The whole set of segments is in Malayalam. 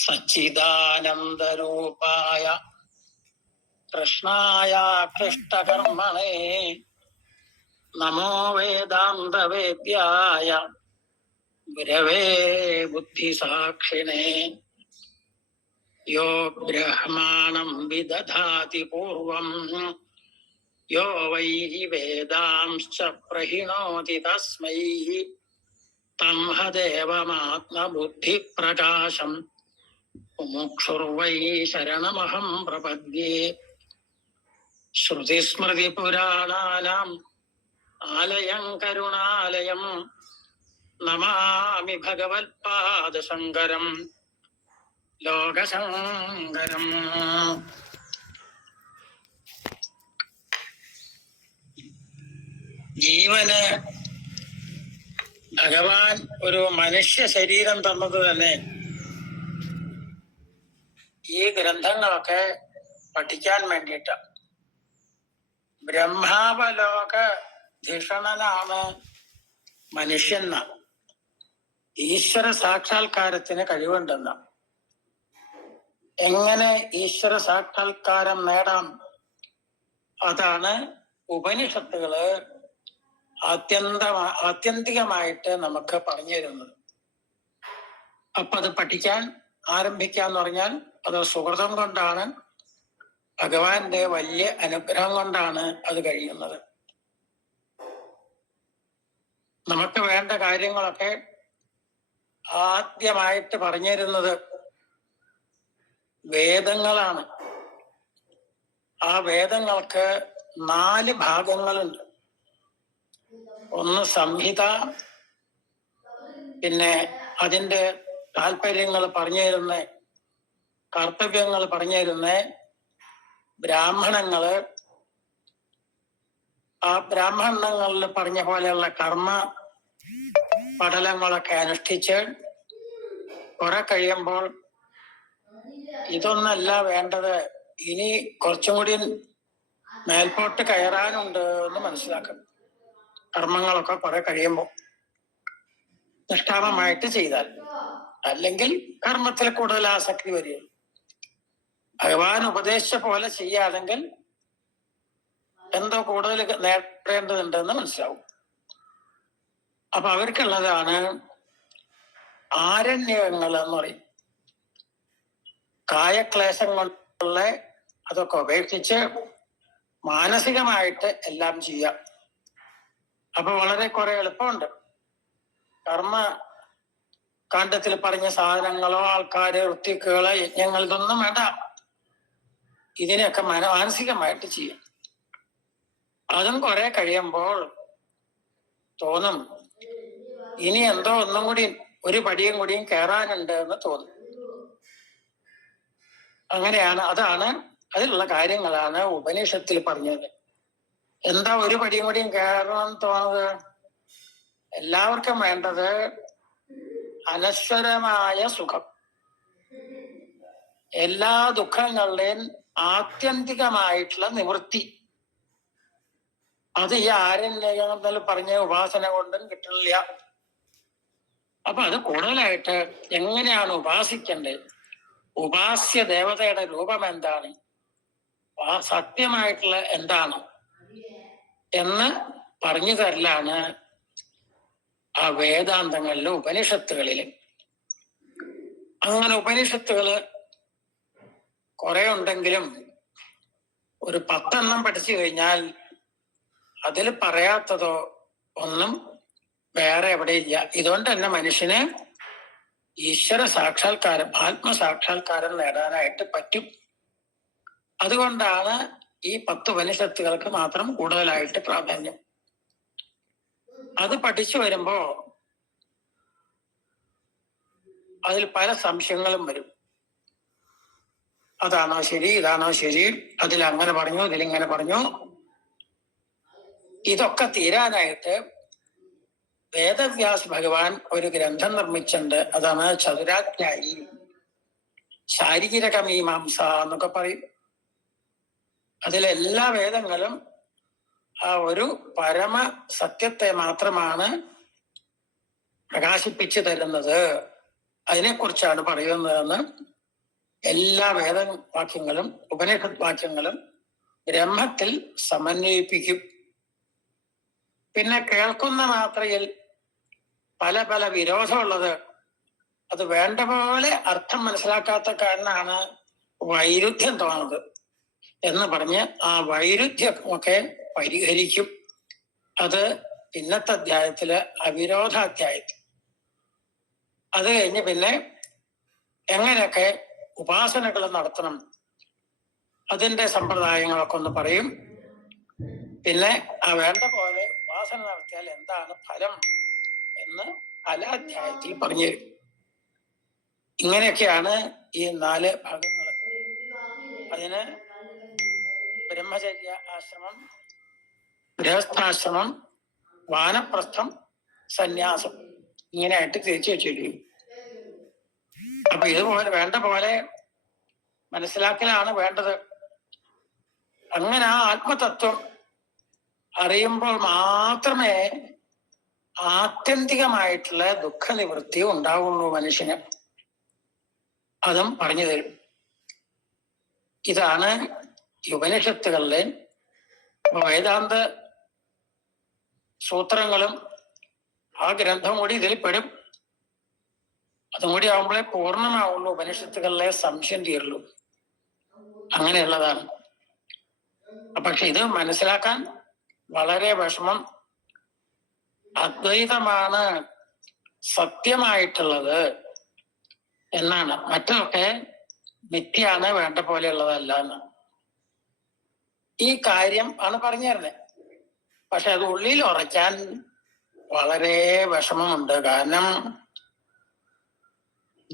सच्चिदानन्दरूपाय कृष्णायाकृष्टकर्मणे नमो वेदान्तवेद्याय बुद्धि साक्षिणे यो ब्रह्माणं विदधाति पूर्वं, यो वै वेदांश्च प्रहिणोति तस्मै, तं ह മുമുക്ഷുർവൈ ശരണമഹം പ്രപദ്യേ ശ്രുതിസ്മൃതിപുരാണാനാം ആലയം കരുണാലയം നമാമി ഭഗവത്പാദശങ്കരം ലോകശങ്കരം ജീവന് ഭഗവാൻ ഒരു മനുഷ്യ ശരീരം തന്നത് തന്നെ ഈ ഗ്രന്ഥങ്ങളൊക്കെ പഠിക്കാൻ വേണ്ടിയിട്ട്. ബ്രഹ്മാവലോക ധിഷണനാണ് മനുഷ്യന്ന ഈശ്വര സാക്ഷാത്കാരത്തിന് കഴിവുണ്ടെന്ന്. എങ്ങനെ ഈശ്വര സാക്ഷാത്കാരം നേടാം? അതാണ് ഉപനിഷത്തുകൾ ആത്യന്ത ആത്യന്തികമായിട്ട് നമുക്ക് പറഞ്ഞു തരുന്നത് അപ്പൊ അത് പഠിക്കാൻ ആരംഭിക്കാന്ന് പറഞ്ഞാൽ അത് സുഹൃതം കൊണ്ടാണ് ഭഗവാന്റെ വലിയ അനുഗ്രഹം കൊണ്ടാണ് അത് കഴിയുന്നത്. നമുക്ക് വേണ്ട കാര്യങ്ങളൊക്കെ ആദ്യമായിട്ട് പറഞ്ഞിരുന്നത് വേദങ്ങളാണ്. ആ വേദങ്ങൾക്ക് നാല് ഭാഗങ്ങളുണ്ട്. ഒന്ന് സംഹിത പിന്നെ അതിന്റെ താല്പര്യങ്ങൾ പറഞ്ഞു തരുന്ന കർത്തവ്യങ്ങൾ പറഞ്ഞു തരുന്ന ബ്രാഹ്മണങ്ങൾ ആ ബ്രാഹ്മണങ്ങളിൽ പറഞ്ഞ പോലെയുള്ള കർമ്മ പടലങ്ങളൊക്കെ അനുഷ്ഠിച്ച് കുറെ കഴിയുമ്പോൾ ഇതൊന്നല്ല വേണ്ടത്. ഇനി കുറച്ചും കൂടി മേൽപോട്ട് കയറാനുണ്ട് എന്ന് മനസ്സിലാക്കും. കർമ്മങ്ങളൊക്കെ കുറെ കഴിയുമ്പോൾ നിഷ്ഠാപമായിട്ട് ചെയ്താൽ അല്ലെങ്കിൽ കർമ്മത്തിൽ കൂടുതൽ ആസക്തി വരികയുള്ളൂ. ഭഗവാൻ ഉപദേശിച്ച പോലെ ചെയ്യാതെങ്കിൽ എന്തോ കൂടുതൽ നേടേണ്ടതുണ്ടെന്ന് മനസ്സിലാവും. അപ്പൊ അവർക്കുള്ളതാണ് ആരണ്യങ്ങൾ എന്ന് പറയും. കായക്ലേശം കൊണ്ടുള്ള അതൊക്കെ ഉപേക്ഷിച്ച് മാനസികമായിട്ട് എല്ലാം ചെയ്യാം. അപ്പൊ വളരെ കുറെ എളുപ്പമുണ്ട്. കർമ്മ കാണ്ഡത്തിൽ പറഞ്ഞ സാധനങ്ങളോ ആൾക്കാരെ വൃത്തിക്കുകളോ യജ്ഞങ്ങൾ ഇതൊന്നും വേണ്ട. ഇതിനെയൊക്കെ മന മാനസികമായിട്ട് ചെയ്യും. അതും കുറെ കഴിയുമ്പോൾ തോന്നും ഇനി എന്തോ ഒന്നും കൂടി ഒരു പടിയും കൂടിയും കയറാനുണ്ട് എന്ന് തോന്നും. അങ്ങനെയാണ് അതാണ് അതിലുള്ള കാര്യങ്ങളാണ് ഉപനിഷത്തിൽ പറഞ്ഞത്. എന്താ ഒരു പടിയും കൂടിയും കയറണം തോന്നുന്നത്? എല്ലാവർക്കും വേണ്ടത് അനശ്വരമായ സുഖം. എല്ലാ ദുഃഖങ്ങളുടെയും ആത്യന്തികമായിട്ടുള്ള നിവൃത്തി. അത് ഈ ആരണ്യത്തിൽ പറഞ്ഞ ഉപാസന കൊണ്ടും കിട്ടണില്ല. അപ്പൊ അത് കൂടുതലായിട്ട് എങ്ങനെയാണ് ഉപാസിക്കേണ്ടത്? ഉപാസ്യ ദേവതയുടെ രൂപം എന്താണ്? സത്യമായിട്ടുള്ള എന്താണ്? എന്ന് പറഞ്ഞു തരലാണ് ആ വേദാന്തങ്ങളിലും ഉപനിഷത്തുകളിലും. അങ്ങനെ ഉപനിഷത്തുകൾ കുറെ ഉണ്ടെങ്കിലും ഒരു പത്തെണ്ണം പഠിച്ചു കഴിഞ്ഞാൽ അതിൽ പറയാത്തതോ ഒന്നും വേറെ എവിടെയില്ല ഇതുകൊണ്ട് തന്നെ മനുഷ്യന് ഈശ്വര സാക്ഷാത്കാരം ആത്മസാക്ഷാത്കാരം നേടാനായിട്ട് പറ്റും. അതുകൊണ്ടാണ് ഈ പത്ത് ഉപനിഷത്തുകൾക്ക് മാത്രം കൂടുതലായിട്ട് പ്രാധാന്യം. അത് പഠിച്ചു വരുമ്പോ അതിൽ പല സംശയങ്ങളും വരും. അതാണോ ശരി ഇതാണോ ശരി? അതിൽ അങ്ങനെ പറഞ്ഞു ഇതിലിങ്ങനെ പറഞ്ഞു. ഇതൊക്കെ തീരാനായിട്ട് വേദവ്യാസ് ഭഗവാൻ ഒരു ഗ്രന്ഥം നിർമ്മിച്ചിട്ടുണ്ട്. അതാണ് ചതുരാധ്യായി ശാരീരിക മീമാംസ എന്നൊക്കെ പറയും. അതിലെല്ലാ വേദങ്ങളും ആ ഒരു പരമ സത്യത്തെ മാത്രമാണ് പ്രകാശിപ്പിച്ചു തരുന്നത്. അതിനെക്കുറിച്ചാണ് പറയുന്നതെന്ന് എല്ലാ വേദവാക്യങ്ങളും ഉപനിഷത് വാക്യങ്ങളും ബ്രഹ്മത്തിൽ സമന്വയിപ്പിക്കും. പിന്നെ കേൾക്കുന്ന മാത്രയിൽ പല പല വിരോധമുള്ളത് അത് വേണ്ട പോലെ അർത്ഥം മനസ്സിലാക്കാത്ത കാരണമാണ് വൈരുദ്ധ്യം തോന്നുന്നത് എന്ന് പറഞ്ഞ് ആ വൈരുദ്ധ്യമൊക്കെ പരിഹരിക്കും. അത് ഇന്നത്തെ അധ്യായത്തിൽ അവിരോധാധ്യായത്തിൽ. അത് കഴിഞ്ഞ് പിന്നെ എങ്ങനെയൊക്കെ ഉപാസനകൾ നടത്തണം. അതിന്റെ സമ്പ്രദായങ്ങളൊക്കെ ഒന്ന് പറയും. പിന്നെ ആ വേണ്ട പോലെ ഉപാസന നടത്തിയാൽ എന്താണ് ഫലം എന്ന് പല അധ്യായത്തിൽ പറഞ്ഞു തരും. ഇങ്ങനെയൊക്കെയാണ് ഈ നാല് ഭാഗങ്ങൾ. അതിന് ബ്രഹ്മചര്യ ആശ്രമം ഗൃഹസ്ഥാശ്രമം വാനപ്രസ്ഥം സന്യാസം ഇങ്ങനെയായിട്ട് തിരിച്ചു വെച്ചിരിക്കും അപ്പൊ ഇതുപോലെ വേണ്ട പോലെ മനസ്സിലാക്കലാണ് വേണ്ടത്. അങ്ങനെ ആ ആത്മതത്വം അറിയുമ്പോൾ മാത്രമേ ആത്യന്തികമായിട്ടുള്ള ദുഃഖനിവൃത്തി ഉണ്ടാവുള്ളൂ മനുഷ്യന്. അതും പറഞ്ഞു തരും. ഇതാണ് ഉപനിഷത്തുകളിലെ വേദാന്ത സൂത്രങ്ങളും ആ ഗ്രന്ഥം കൂടി ഇതിൽ പെടും. അതും കൂടി ആവുമ്പോഴേ പൂർണമാവുള്ളൂ. ഉപനിഷത്തുകളിലെ സംശയം തീരുള്ളൂ. അങ്ങനെയുള്ളതാണ്. പക്ഷെ ഇത് മനസ്സിലാക്കാൻ വളരെ വിഷമം. അദ്വൈതമാണ് സത്യമായിട്ടുള്ളത് എന്നാണ്. മറ്റൊക്കെ മിഥ്യാണ് വേണ്ട പോലെയുള്ളതല്ല എന്ന്. ഈ കാര്യം ആണ് പറഞ്ഞു തരുന്നത് പക്ഷെ അത് ഉള്ളിൽ ഉറച്ചാൻ വളരെ വിഷമമുണ്ട്. കാരണം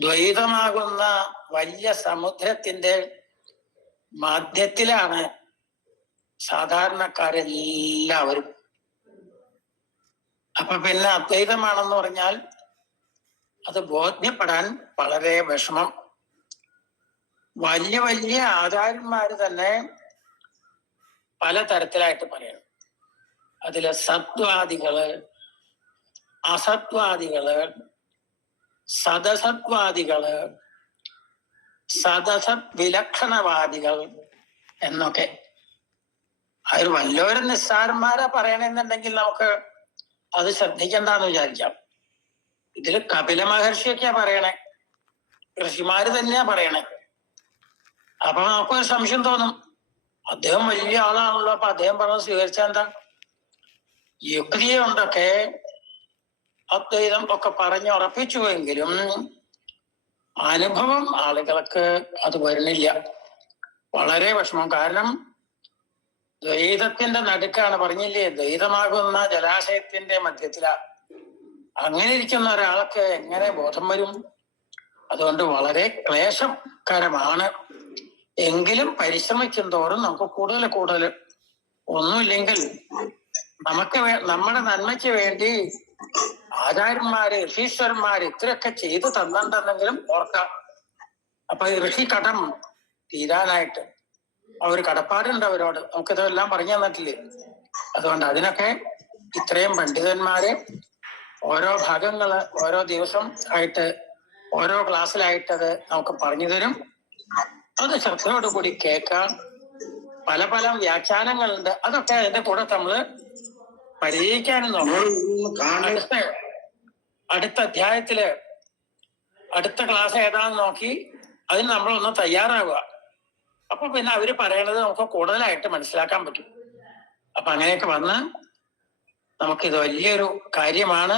ദ്വൈതമാകുന്ന വലിയ സമുദ്രത്തിന്റെ മധ്യത്തിലാണ് സാധാരണക്കാരെല്ലാവരും. അപ്പൊ പിന്നെ അദ്വൈതമാണെന്ന് പറഞ്ഞാൽ അത് ബോധ്യപ്പെടാൻ വളരെ വിഷമം. വലിയ വലിയ ആചാര്യന്മാര് തന്നെ പലതരത്തിലായിട്ട് പറയണം. അതിലെ സത്വാദികൾ അസത്വാദികൾ സദസത്വാദികൾ സദസത് വിലക്ഷണവാദികൾ എന്നൊക്കെ. അതിൽ വല്ലവരും നിസ്സാരന്മാരാ പറയണെന്നുണ്ടെങ്കിൽ നമുക്ക് അത് ശ്രദ്ധിക്കണ്ടെന്ന് വിചാരിക്കാം. ഇതിൽ കപില മഹർഷിയൊക്കെയാ പറയണേ. ഋഷിമാര് തന്നെയാ പറയണേ. അപ്പൊ നമുക്കൊരു സംശയം തോന്നും. അദ്ദേഹം വലിയ ആളാണല്ലോ. അപ്പൊ അദ്ദേഹം പറഞ്ഞത് സ്വീകരിച്ച എന്താ? യുക്തിയെ കൊണ്ടൊക്കെ അദ്വൈതം ഒക്കെ പറഞ്ഞ് ഉറപ്പിച്ചുവെങ്കിലും അനുഭവം ആളുകൾക്ക് അത് വരുന്നില്ല. വളരെ വിഷമം. കാരണം ദ്വൈതത്തിന്റെ നടുക്കാണ് പറഞ്ഞില്ലേ? ദ്വൈതമാകുന്ന ജലാശയത്തിന്റെ മധ്യത്തിലാ. അങ്ങനെ ഇരിക്കുന്ന ഒരാൾക്ക് എങ്ങനെ ബോധം വരും? അതുകൊണ്ട് വളരെ ക്ലേശകരമാണ്. എങ്കിലും പരിശ്രമിക്കും തോറും നമുക്ക് കൂടുതൽ കൂടുതൽ ഒന്നുമില്ലെങ്കിൽ നമുക്ക് നമ്മുടെ നന്മയ്ക്ക് വേണ്ടി ആചാര്യന്മാര് ഋഷീശ്വരന്മാര് ഇത്രയൊക്കെ ചെയ്തു തന്നിട്ടുണ്ടെങ്കിലും ഓർക്കാം. അപ്പൊ ഋഷി കടം തീരാനായിട്ട് ഒരു കടപ്പാടുണ്ട് അവരോട്. നമുക്കിതെല്ലാം പറഞ്ഞു തന്നിട്ടില്ലേ? അതുകൊണ്ട് അതിനൊക്കെ ഇത്രയും പണ്ഡിതന്മാരെ ഓരോ ഭാഗങ്ങൾ ഓരോ ദിവസം ആയിട്ട് ഓരോ ക്ലാസ്സിലായിട്ട് അത് നമുക്ക് പറഞ്ഞു തരും. അത് ശ്രദ്ധയോടുകൂടി കേൾക്കാം. പല പല വ്യാഖ്യാനങ്ങളുണ്ട്. അതൊക്കെ അതിന്റെ കൂടെ നമ്മൾ പരിചയിക്കാനും അടുത്ത അടുത്ത അധ്യായത്തിൽ അടുത്ത ക്ലാസ് ഏതാണെന്ന് നോക്കി അതിന് നമ്മളൊന്ന് തയ്യാറാവുക. അപ്പൊ പിന്നെ അവർ പറയണത് നമുക്ക് കൂടുതലായിട്ട് മനസ്സിലാക്കാൻ പറ്റും. അപ്പൊ അങ്ങനെയൊക്കെ വന്ന് നമുക്കിത് വലിയൊരു കാര്യമാണ്.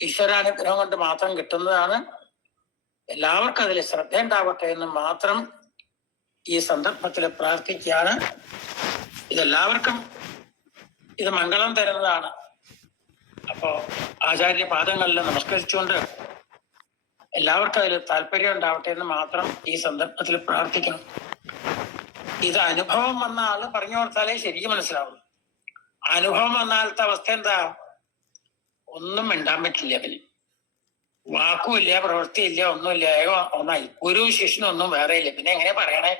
ഈശ്വരാനുഗ്രഹം കൊണ്ട് മാത്രം കിട്ടുന്നതാണ്. എല്ലാവർക്കും അതിൽ ശ്രദ്ധ ഉണ്ടാവട്ടെ എന്ന് മാത്രം ഈ സന്ദർഭത്തിൽ പ്രാർത്ഥിക്കുകയാണ്. ഇതെല്ലാവർക്കും ഇത് മംഗളം തരുന്നതാണ്. അപ്പോ ആചാര്യ പാദങ്ങളിൽ നമസ്കരിച്ചുകൊണ്ട് എല്ലാവർക്കും അതിൽ താല്പര്യം ഉണ്ടാവട്ടെ എന്ന് മാത്രം ഈ സന്ദർഭത്തിൽ പ്രാർത്ഥിക്കണം ഇത് അനുഭവം വന്ന ആൾ പറഞ്ഞു കൊടുത്താലേ ശരിക്കും മനസ്സിലാവുള്ളൂ. അനുഭവം വന്നാലത്തെ അവസ്ഥ എന്താ? ഒന്നും മിണ്ടാൻ പറ്റില്ല അവന് വാക്കുമില്ല പ്രവൃത്തിയില്ല ഒന്നുമില്ല ഏക ഒന്നായി. ഗുരു ശിഷ്യനൊന്നും വേറെ ഇല്ല പിന്നെ എങ്ങനെ പറയണേ?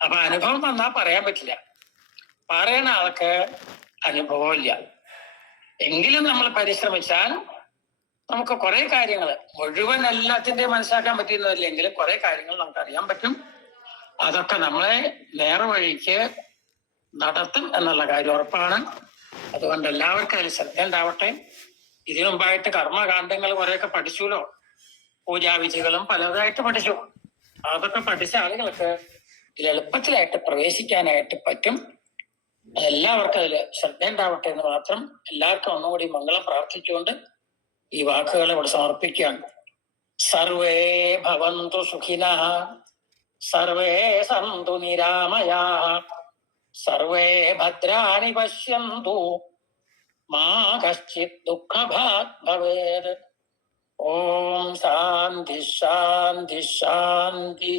അപ്പൊ അനുഭവം വന്നാ പറയാൻ പറ്റില്ല. പറയണ ആൾക്ക് അനുഭവമില്ല. എങ്കിലും നമ്മൾ പരിശ്രമിച്ചാൽ നമുക്ക് കുറെ കാര്യങ്ങൾ മുഴുവൻ എല്ലാത്തിന്റെയും മനസ്സിലാക്കാൻ പറ്റുന്നില്ലെങ്കിലും കുറെ കാര്യങ്ങൾ നമുക്ക് അറിയാൻ പറ്റും. അതൊക്കെ നമ്മളെ നേർവഴിക്ക് നടത്തും എന്നുള്ള കാര്യം ഉറപ്പാണ്. അതുകൊണ്ട് എല്ലാവർക്കും അതിൽ ശ്രദ്ധ ഉണ്ടാവട്ടെ. ഇതിനു മുമ്പായിട്ട് കർമ്മകാന്ഡങ്ങൾ കുറെയൊക്കെ പഠിച്ചുല്ലോ പൂജാവിധികളും പലതായിട്ട് പഠിച്ചു. അതൊക്കെ പഠിച്ച ആളുകൾക്ക് ഇതിൽ എളുപ്പത്തിലായിട്ട് പ്രവേശിക്കാനായിട്ട് പറ്റും. എല്ലാവർക്കും അതിൽ ശ്രദ്ധയുണ്ടാവട്ടെ എന്ന് മാത്രം എല്ലാവർക്കും ഒന്നുകൂടി മംഗളം പ്രാർത്ഥിച്ചുകൊണ്ട് ഈ വാക്കുകൾ ഇവിടെ സമർപ്പിക്കുകയാണ്. സർവേ ഭവന്തു സുഖിന സർവേ സന്തു നിരാമയാ സർവേ ഭദ്രാണി പശ്യന്തു മാ കശ്ചിത് ദുഃഖഭാഗ് ഭവേത്. ഓം ശാന്തി ശാന്തി ശാന്തി.